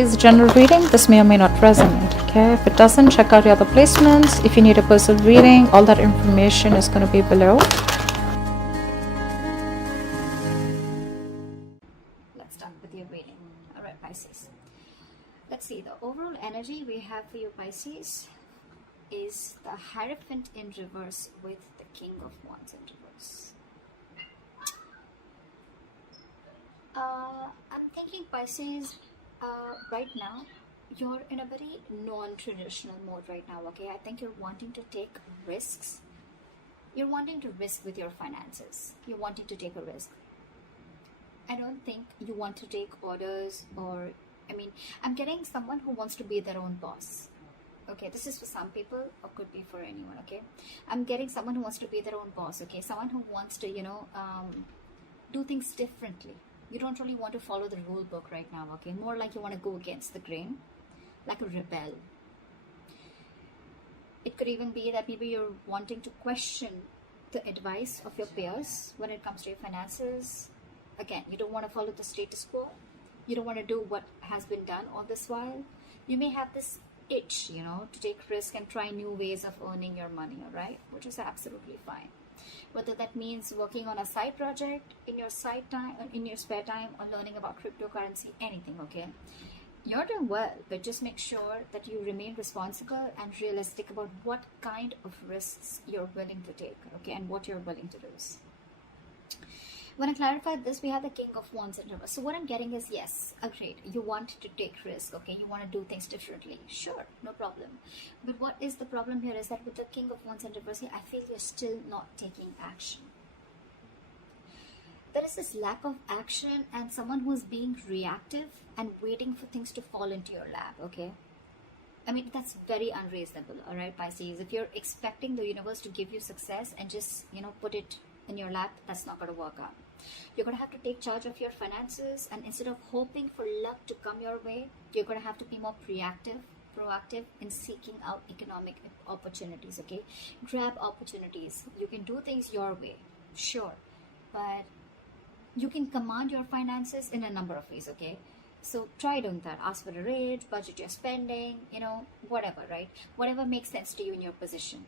is a general reading. This may or may not resonate. Okay, if it doesn't, check out your other placements. If you need a personal reading, all that information is going to be below. Let's start with your reading. All right, Pisces. Let's see. The overall energy we have for you, Pisces, is the Hierophant in reverse with the King of Wands in reverse. I'm thinking, Pisces, right now you're in a very non-traditional mode right now. Okay, I think you're wanting to take risks. You're wanting to risk with your finances. You're wanting to take a risk. I don't think you want to take orders, or I'm getting someone who wants to be their own boss. Okay, this is for some people or could be for anyone. Okay, I'm getting someone who wants to be their own boss. Okay, someone who wants to do things differently. You don't really want to follow the rule book right now. Okay, more like you want to go against the grain, like a rebel. It could even be that maybe you're wanting to question the advice of your peers when it comes to your finances. Again, you don't want to follow the status quo. You don't want to do what has been done all this while. You may have this itch, to take risk and try new ways of earning your money, all right? Which is absolutely fine. Whether that means working on a side project in your side time, in your spare time, or learning about cryptocurrency, anything, okay? You're doing well, but just make sure that you remain responsible and realistic about what kind of risks you're willing to take, okay, and what you're willing to lose. When I clarified this, we have the King of Wands in reverse. So what I'm getting is, yes, agreed. You want to take risk, okay? You want to do things differently. Sure, no problem. But what is the problem here is that with the King of Wands in reverse, I feel you're still not taking action. There is this lack of action and someone who is being reactive and waiting for things to fall into your lap, okay? That's very unreasonable, all right, Pisces? If you're expecting the universe to give you success and just, put it in your lap, that's not going to work out. You're going to have to take charge of your finances, and instead of hoping for luck to come your way, you're going to have to be more proactive in seeking out economic opportunities, okay? Grab opportunities. You can do things your way, sure, but you can command your finances in a number of ways, okay? So try doing that. Ask for a raise, budget your spending, whatever, right? Whatever makes sense to you in your position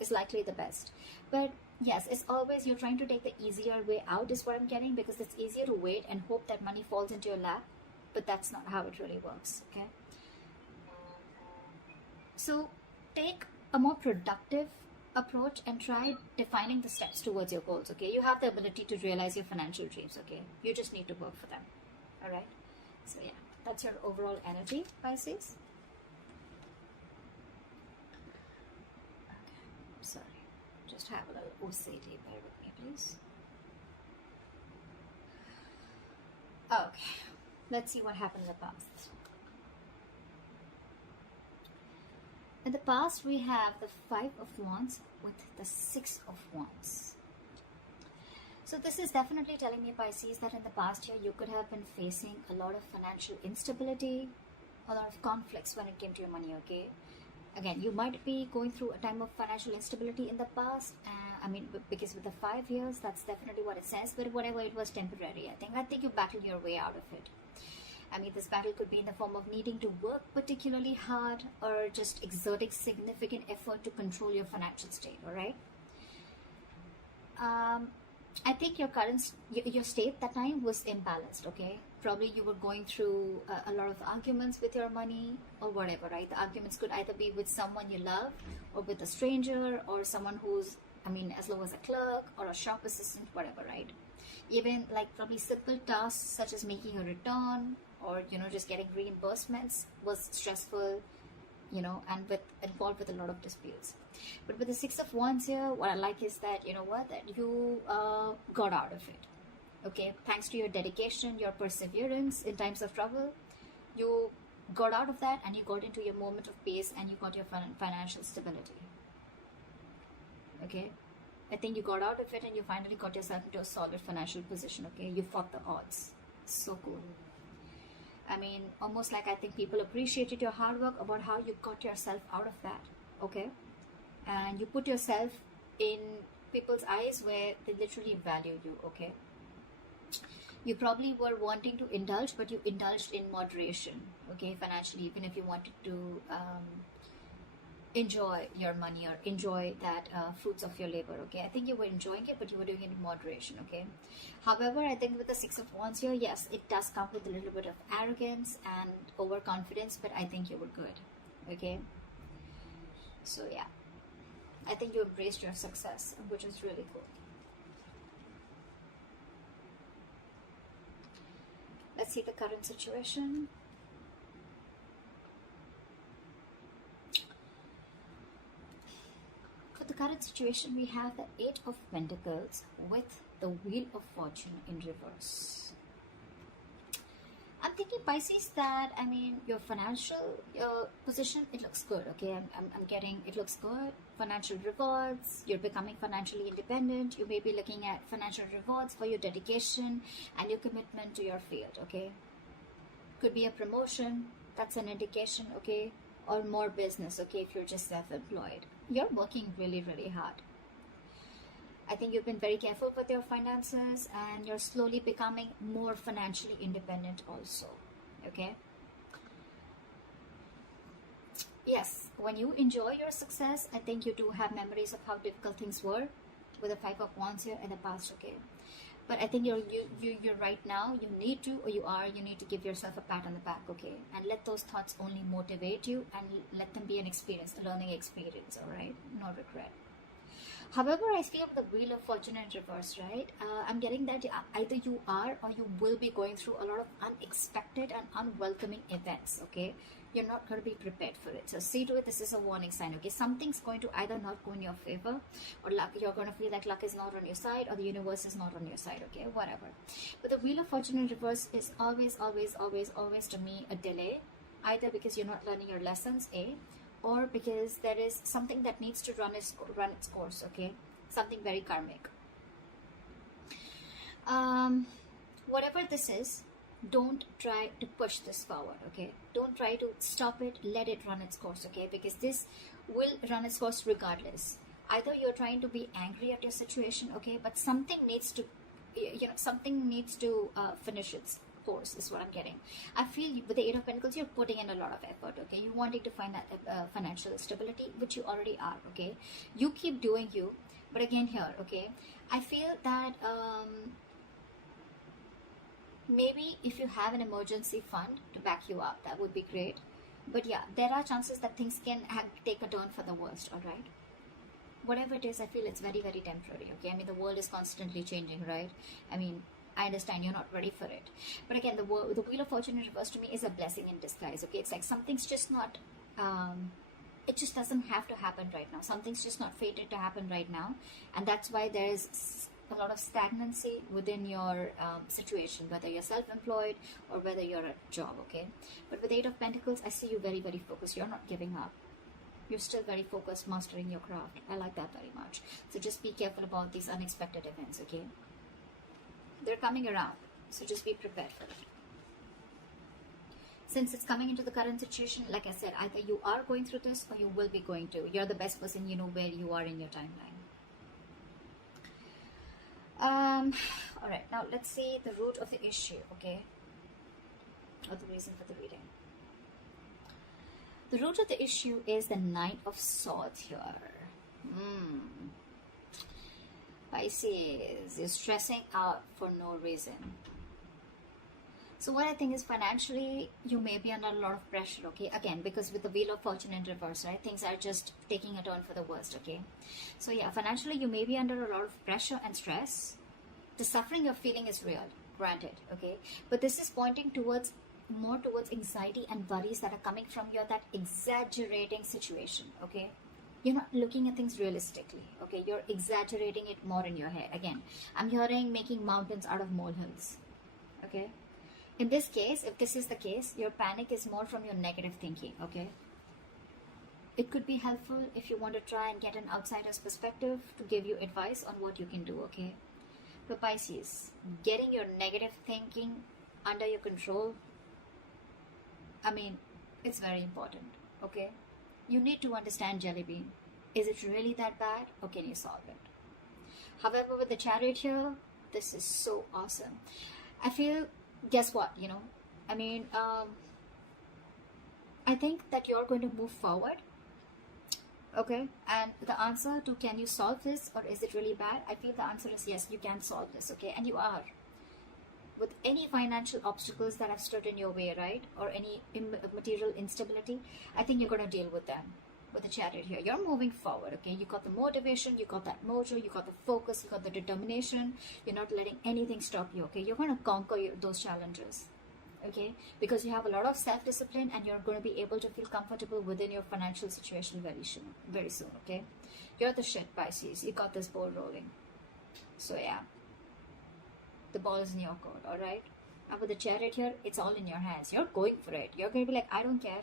is likely the best. But yes, it's always you're trying to take the easier way out is what I'm getting, because it's easier to wait and hope that money falls into your lap, but that's not how it really works, okay? So take a more productive approach and try defining the steps towards your goals, okay? You have the ability to realize your financial dreams, okay? You just need to work for them, all right? So yeah, that's your overall energy, Pisces. Okay, sorry. Just have a little OCD, bear with me, please. Okay, let's see what happened in the past. In the past, we have the Five of Wands with the Six of Wands. So this is definitely telling me, Pisces, that in the past year, you could have been facing a lot of financial instability, a lot of conflicts when it came to your money, okay? Again, you might be going through a time of financial instability in the past. Because with the 5 years, that's definitely what it says. But whatever, it was temporary. I think you battled your way out of it. This battle could be in the form of needing to work particularly hard, or just exerting significant effort to control your financial state. All right. I think your state that time was imbalanced. Okay. Probably you were going through a lot of arguments with your money or whatever, right? The arguments could either be with someone you love, or with a stranger, or someone who's, as low as a clerk or a shop assistant, whatever, right? Even like probably simple tasks such as making a return or, just getting reimbursements was stressful, and involved with a lot of disputes. But with the Six of Wands here, what I like is that, that you got out of it. Okay, thanks to your dedication, your perseverance in times of trouble, you got out of that and you got into your moment of peace and you got your financial stability. Okay, I think you got out of it and you finally got yourself into a solid financial position. Okay, you fought the odds. So cool. Almost like I think people appreciated your hard work about how you got yourself out of that. Okay, and you put yourself in people's eyes where they literally value you. Okay. You probably were wanting to indulge, but you indulged in moderation, okay, financially, even if you wanted to enjoy your money or enjoy that fruits of your labor, okay. I think you were enjoying it, but you were doing it in moderation, okay. However, I think with the Six of Wands here, yes, it does come with a little bit of arrogance and overconfidence, but I think you were good, okay. So yeah, I think you embraced your success, which is really cool. Let's see the current situation. For the current situation, we have the Eight of Pentacles with the Wheel of Fortune in reverse. I'm thinking, Pisces, that, I mean, your financial position, it looks good, okay? I'm getting, it looks good. Financial rewards, you're becoming financially independent. You may be looking at financial rewards for your dedication and your commitment to your field, okay? Could be a promotion, that's an indication, okay? Or more business, okay, if you're just self-employed. You're working really, really hard. I think you've been very careful with your finances and you're slowly becoming more financially independent also, okay? Yes, when you enjoy your success, I think you do have memories of how difficult things were with the Five of Wands here in the past, okay? But I think you're right now, you need to, or you need to give yourself a pat on the back, okay? And let those thoughts only motivate you and let them be an experience, a learning experience, all right? No regret. However, I feel the Wheel of Fortune in reverse, right? I'm getting that either you are or you will be going through a lot of unexpected and unwelcoming events, okay? You're not going to be prepared for it. So see to it, this is a warning sign, okay? Something's going to either not go in your favor, or luck, you're going to feel like luck is not on your side, or the universe is not on your side, okay? Whatever. But the Wheel of Fortune in reverse is always, always, always, always to me a delay, either because you're not learning your lessons, A, or because there is something that needs to run its course, okay? Something very karmic. Whatever this is, don't try to push this forward, okay? Don't try to stop it, let it run its course, okay? Because this will run its course regardless. Either you're trying to be angry at your situation, okay? But something needs to, something needs to finish its course is what I'm getting. I feel with the Eight of Pentacles, you're putting in a lot of effort, okay? You're wanting to find that financial stability, which you already are, okay? You keep doing you, but again here, okay? I feel that maybe if you have an emergency fund to back you up, that would be great. But yeah, there are chances that things can take a turn for the worst, all right? Whatever it is, I feel it's very, very temporary, okay? I mean, the world is constantly changing, right? I mean, I understand you're not ready for it. But again, the Wheel of Fortune in reverse to me is a blessing in disguise, okay? It's like something's just not, it just doesn't have to happen right now. Something's just not fated to happen right now. And that's why there's a lot of stagnancy within your situation, whether you're self-employed or whether you're at a job, okay? But with Eight of Pentacles, I see you very, very focused. You're not giving up. You're still very focused, mastering your craft. I like that very much. So just be careful about these unexpected events, okay? They're coming around, so just be prepared for it. Since it's coming into the current situation, like I said, either you are going through this or you will be going to. You're the best person, you know where you are in your timeline. All right, now let's see the root of the issue, okay? Or the reason for the reading. The root of the issue is the Knight of Swords here. Pisces is stressing out for no reason. So what I think is financially, you may be under a lot of pressure, okay? Again, because with the Wheel of Fortune in reverse, right? Things are just taking a turn for the worst, okay? So yeah, financially, you may be under a lot of pressure and stress. The suffering you're feeling is real, granted, okay? But this is pointing towards, more towards anxiety and worries that are coming from that exaggerating situation, okay? You're not looking at things realistically, okay? You're exaggerating it more in your head. Again, I'm hearing making mountains out of molehills, okay? In this case, if this is the case, your panic is more from your negative thinking, okay? It could be helpful if you want to try and get an outsider's perspective to give you advice on what you can do, okay? But Pisces, getting your negative thinking under your control, I mean, it's very important, okay? You need to understand, Jellybean. Is it really that bad, or can you solve it? However, with the Chariot here, this is so awesome. I feel, guess what, I think that you're going to move forward. Okay, and the answer to can you solve this or is it really bad? I feel the answer is yes, you can solve this, okay, and you are. With any financial obstacles that have stood in your way, right, or any material instability, I think you're going to deal with them. With the Chariot here, you're moving forward, okay? You got the motivation, you got that mojo, you got the focus, you got the determination. You're not letting anything stop you, okay? You're going to conquer those challenges, okay? Because you have a lot of self-discipline and you're going to be able to feel comfortable within your financial situation very soon, okay? You're the shit, Pisces. You got this ball rolling. So yeah, the ball is in your court, all right? And with the Chariot here, it's all in your hands. You're going for it. You're going to be like, I don't care.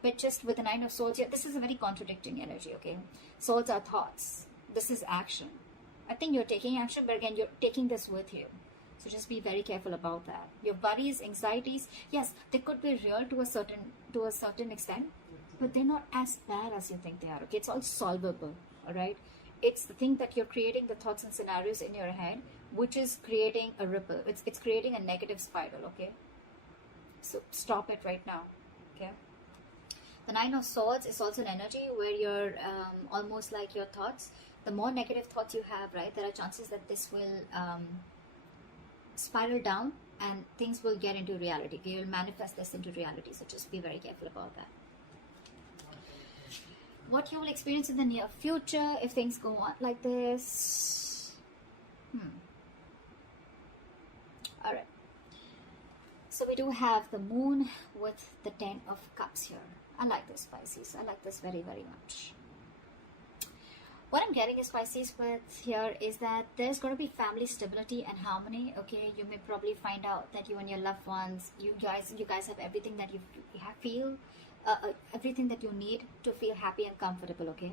But just with the Nine of Swords here, this is a very contradicting energy, okay? Swords are thoughts. This is action. I think you're taking action, but again, you're taking this with you. So just be very careful about that. Your worries, anxieties, yes, they could be real to a certain extent, but they're not as bad as you think they are, okay? It's all solvable, all right? It's the thing that you're creating the thoughts and scenarios in your head, which is creating a ripple. It's creating a negative spiral, okay? So stop it right now, okay? The Nine of Swords is also an energy where you're almost like your thoughts. The more negative thoughts you have, right, there are chances that this will spiral down and things will get into reality. You'll manifest this into reality. So just be very careful about that. What you will experience in the near future if things go on like this. All right. So we do have the Moon with the 10 of Cups here. I like this, Pisces. I like this very, very much. What I'm getting is, Pisces, with here is that there's going to be family stability and harmony, okay? You may probably find out that you and your loved ones, you guys have everything that you feel, everything that you need to feel happy and comfortable, okay?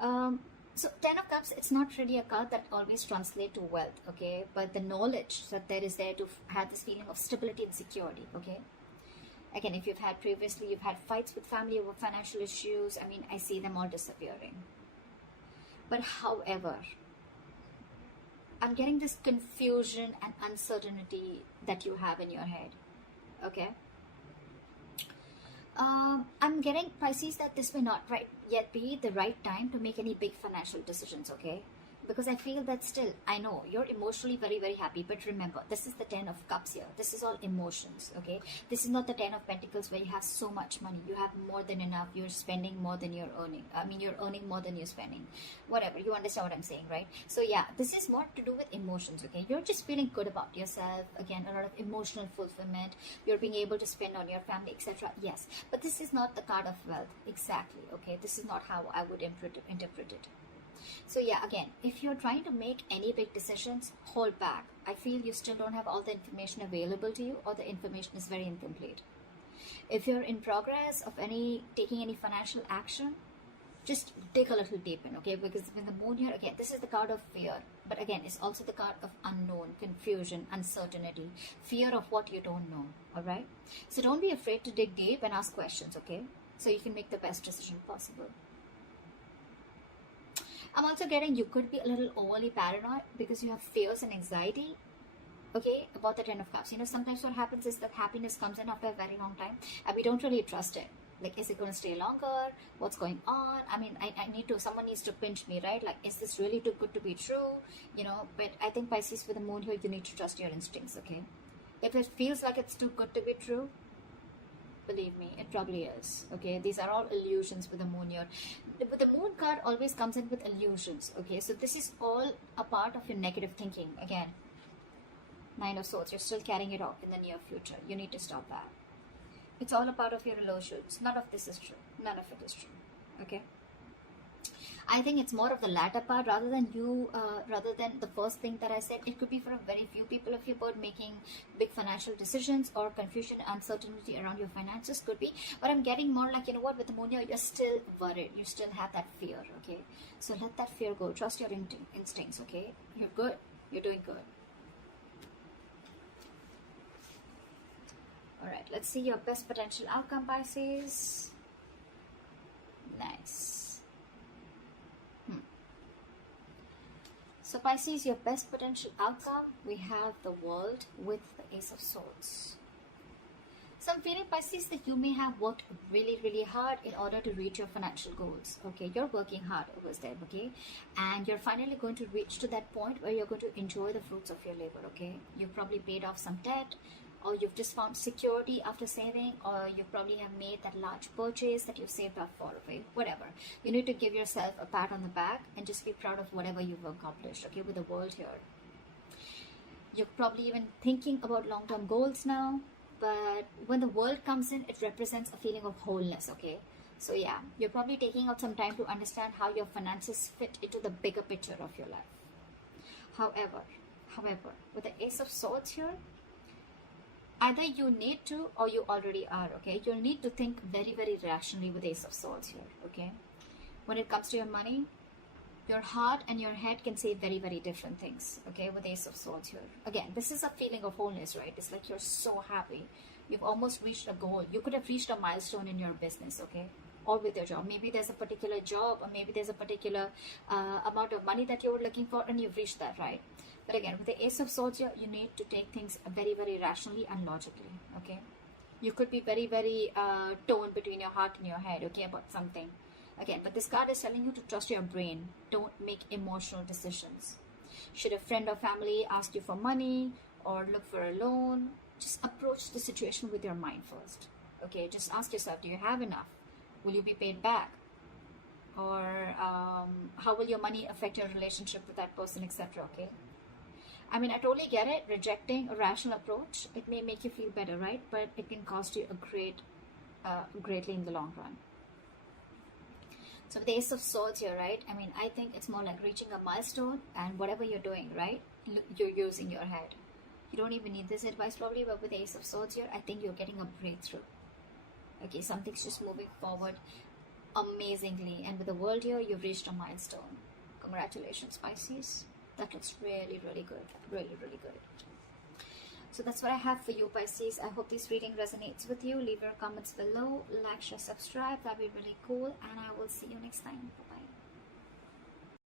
So 10 of Cups, it's not really a card that always translates to wealth, okay? But the knowledge that there is there to have this feeling of stability and security, okay? Again, if you've had fights with family over financial issues, I mean, I see them all disappearing. But however, I'm getting this confusion and uncertainty that you have in your head, okay? I'm getting, Pisces, that this may not yet be the right time to make any big financial decisions, okay? Because I feel that still, I know you're emotionally very, very happy, but remember, this is the 10 of Cups here. This is all emotions, okay? This is not the 10 of Pentacles where you have so much money. You have more than enough. You're spending more than you're earning. I mean, you're earning more than you're spending. Whatever, you understand what I'm saying, right? So yeah, this is more to do with emotions, okay? You're just feeling good about yourself. Again, a lot of emotional fulfillment. You're being able to spend on your family, etc. Yes, but this is not the card of wealth. Exactly, okay? This is not how I would interpret it. So yeah, again, if you're trying to make any big decisions, hold back. I feel you still don't have all the information available to you, or the information is very incomplete. If you're in progress of taking any financial action, just dig a little deep in, okay? Because with the Moon here, again, this is the card of fear. But again, it's also the card of unknown, confusion, uncertainty, fear of what you don't know, all right? So don't be afraid to dig deep and ask questions, okay? So you can make the best decision possible. I'm also getting you could be a little overly paranoid because you have fears and anxiety, okay, about the 10 of Cups. You know, sometimes what happens is that happiness comes in after a very long time and we don't really trust it. Like, is it going to stay longer? What's going on? I mean, someone needs to pinch me, right? Like, is this really too good to be true? You know, but I think, Pisces, with the Moon here, you need to trust your instincts, okay? If it feels like it's too good to be true, believe me, it probably is, okay? These are all illusions with the Moon here. The Moon card always comes in with illusions, okay? So this is all a part of your negative thinking. Again, Nine of Swords, you're still carrying it off in the near future. You need to stop that. It's all a part of your illusions. None of this is true. None of it is true, okay? I think it's more of the latter part rather than the first thing that I said. It could be for a very few people of your birth making big financial decisions, or confusion, uncertainty around your finances could be. But I'm getting more like, you know what, with the Moon here, you're still worried. You still have that fear, okay? So let that fear go. Trust your instincts, okay? You're good. You're doing good. All right, let's see your best potential outcome, Pisces. Nice. So Pisces, your best potential outcome, we have the World with the Ace of Swords. So I'm feeling, Pisces, that you may have worked really, really hard in order to reach your financial goals. Okay, you're working hard over there, okay? And you're finally going to reach to that point where you're going to enjoy the fruits of your labor, okay? You've probably paid off some debt, or you've just found security after saving, or you probably have made that large purchase that you've saved up for, okay? Whatever. You need to give yourself a pat on the back and just be proud of whatever you've accomplished, okay, with the World here. You're probably even thinking about long-term goals now. But when the World comes in, it represents a feeling of wholeness, okay? So yeah, you're probably taking out some time to understand how your finances fit into the bigger picture of your life. However, with the Ace of Swords here, either you need to or you already are, okay? You'll need to think very, very rationally with Ace of Swords here, okay? When it comes to your money, your heart and your head can say very, very different things, okay, with Ace of Swords here. Again, this is a feeling of wholeness, right? It's like you're so happy. You've almost reached a goal. You could have reached a milestone in your business, okay, or with your job. Maybe there's a particular job, or maybe there's a particular amount of money that you were looking for, and you've reached that, right? But again, with the Ace of Swords here, you need to take things very, very rationally and logically, okay? You could be very, very torn between your heart and your head, okay, about something. Again, but this card is telling you to trust your brain. Don't make emotional decisions. Should a friend or family ask you for money or look for a loan, just approach the situation with your mind first. Okay, just ask yourself, do you have enough? Will you be paid back? Or how will your money affect your relationship with that person, etc. Okay. I mean, I totally get it. Rejecting a rational approach, it may make you feel better, right? But it can cost you greatly in the long run. So with the Ace of Swords here, right? I mean, I think it's more like reaching a milestone, and whatever you're doing, right? You're using your head. You don't even need this advice probably, but with the Ace of Swords here, I think you're getting a breakthrough. Okay, something's just moving forward amazingly. And with the World here, you've reached a milestone. Congratulations, Pisces. That looks really, really good. Really, really good. So that's what I have for you, Pisces. I hope this reading resonates with you. Leave your comments below. Like, share, subscribe. That'd be really cool. And I will see you next time. Bye-bye.